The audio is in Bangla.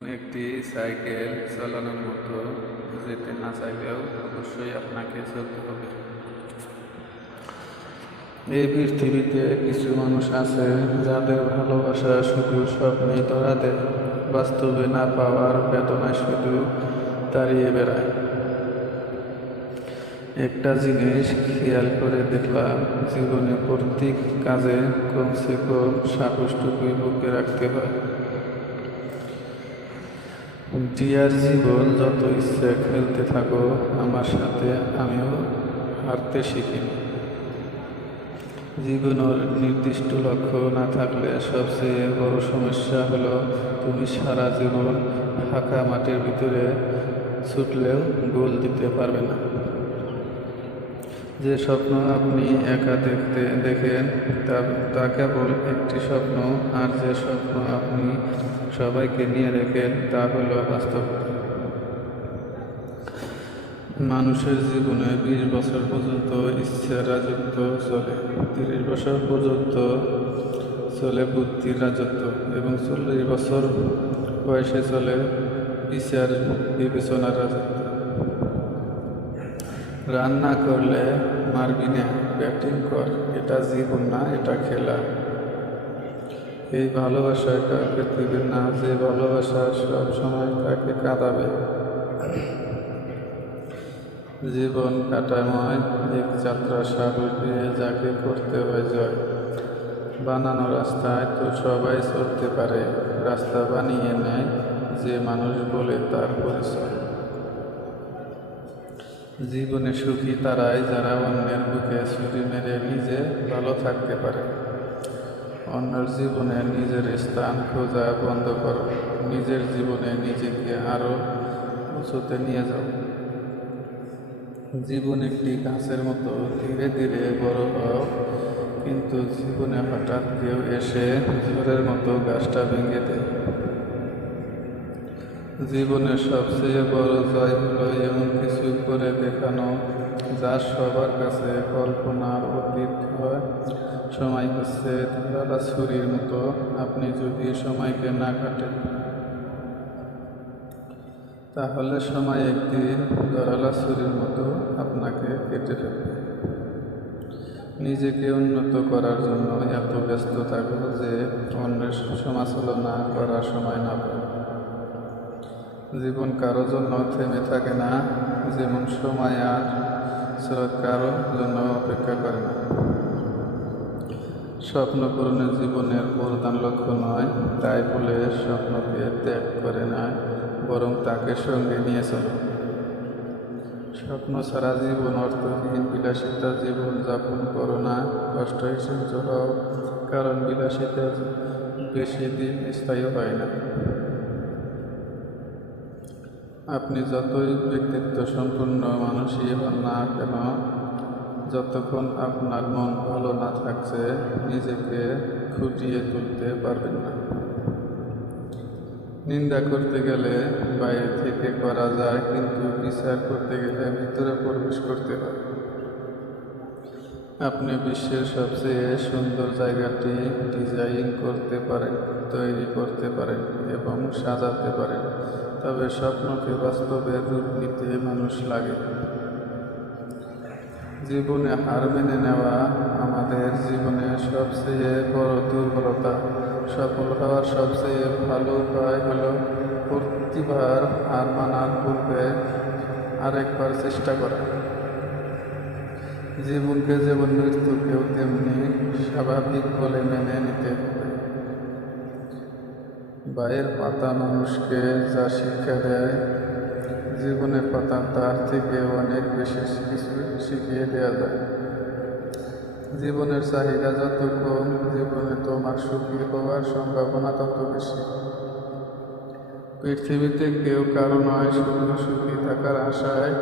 একটি সাইকেল চালানোর মতো যেতে না চাইলেও অবশ্যই আপনাকে চলতে হবে। এই পৃথিবীতে কিছু মানুষ আছে যাদের ভালোবাসা শুধু স্বপ্নে ধরা দেয়, বাস্তবে না পাওয়ার বেদনায় শুধু দাঁড়িয়ে বেড়ায়। একটা জিনিস খেয়াল করে দেখলাম, জীবনে প্রত্যেক কাজে কমসে কম সাহসটুকুই বুকে রাখতে হয়। ডিয়ার জীবন, যত ইচ্ছে খেলতে থাকো আমার সাথে, আমিও হারতে শিখিনি। জীবনের নির্দিষ্ট লক্ষ্য না থাকলে সবচেয়ে বড় সমস্যা হলো তুমি সারা জীবন ফাঁকা মাঠের ভিতরে ছুটলেও গোল দিতে পারবে না। যে স্বপ্ন আপনি একা দেখেন তা কেবল একটি স্বপ্ন, আর যে স্বপ্ন আপনি সবাইকে নিয়ে দেখেন তা হলো বাস্তবতা। মানুষের জীবনে 20 বছর পর্যন্ত ইচ্ছার রাজত্ব চলে, 30 বছর পর্যন্ত চলে বুদ্ধির রাজত্ব, এবং 40 বছর বয়সে চলে বিচার বিবেচনার রাজত্ব। রান্না করলে মারবি না, ব্যাটিং কর, এটা জীবন না, এটা খেলা। এই ভালোবাসা কাউকে দিবে না, যে ভালোবাসা সব সময় তাকে কাঁদাবে। জীবন কাটাময় এক যাত্রা, সাহস দিয়ে যাকে করতে হয় জয়। বানানো রাস্তায় তো সবাই চলতে পারে, রাস্তা বানিয়ে নেয় যে মানুষ বলে তার পরিচয়। জীবনে সুখী তারাই যারা অন্যের বুকে ছুরি মেরে নিজে ভালো থাকতে পারে। অন্যের জীবনে নিজের স্থান খোঁজা বন্ধ করো, নিজের জীবনে নিজেকে আরো উঁচুতে নিয়ে যাও। জীবন একটি গাছের মতো, ধীরে ধীরে বড় হও, কিন্তু জীবনে হঠাৎ কেউ এসে ঝড়ের মতো গাছটা ভেঙে দেয়। জীবনের সবচেয়ে বড় জয় হলো এমন কিছু করে দেখানো যা সবার কাছে কল্পনার অতীত হয়। সময় হচ্ছে ধারালো ছুরির মতো, আপনি যদি সময়কে না কাটেন তাহলে সময় একদিন ধারালো ছুরির মতো আপনাকে কেটে ফেলবে। নিজেকে উন্নত করার জন্য এত ব্যস্ত থাকো যে অন্যের সমালোচনা করার সময় না পাও। জীবন কারো জন্য থেমে থাকে না, যেমন সময় আর স্রোত কারো জন্য অপেক্ষা করে না। স্বপ্ন পূরণের জীবনের প্রধান লক্ষ্য নয়, তাই বলে স্বপ্নকে ত্যাগ করে না, বরং তাকে সঙ্গে নিয়ে চলো। স্বপ্ন ছাড়া জীবন অর্থহীন, বিলাসিতা জীবন যাপন করো না, কষ্ট সহ্য হও, কারণ বিলাসিতা বেশি দিন স্থায়ী হয় না। আপনি যতই ব্যক্তিত্ব সম্পন্ন মানুষই হন না কেন, যতক্ষণ আপনার মন ভালো না থাকছে, নিজেকে ফুটিয়ে তুলতে পারবেন না। নিন্দা করতে গেলে বাইরে থেকে করা যায়, কিন্তু বিচার করতে গেলে ভিতরে প্রবেশ করতে হয়। আপনি বিশ্বের সবচেয়ে সুন্দর জায়গাটি ডিজাইন করতে পারেন, তৈরি করতে পারেন এবং সাজাতে পারেন, তবে স্বপ্নকে বাস্তবে রূপ নিতে মানুষ লাগে। জীবনে হার মেনে নেওয়া আমাদের জীবনের সবচেয়ে বড় দুর্বলতা। সফল হওয়ার সবচেয়ে ভালো উপায় হলো প্রতিবার হার মানার পূর্বে আরেকবার চেষ্টা করা। জীবনকে যেমন মৃত্যুকেও তেমনি স্বাভাবিক বলে মেনে নিতে হবে। বইয়ের পাতা মানুষকে যা শিক্ষা দেয়, জীবনের পাতা তার থেকে অনেক বেশি কিছু শিখিয়ে দেওয়া যায়। জীবনের চাহিদা যত কম, জীবনে তোমার সুখী হওয়ার সম্ভাবনা তত বেশি। পৃথিবীতে কেউ কারো নয় শুধু সুখী থাকার আশায়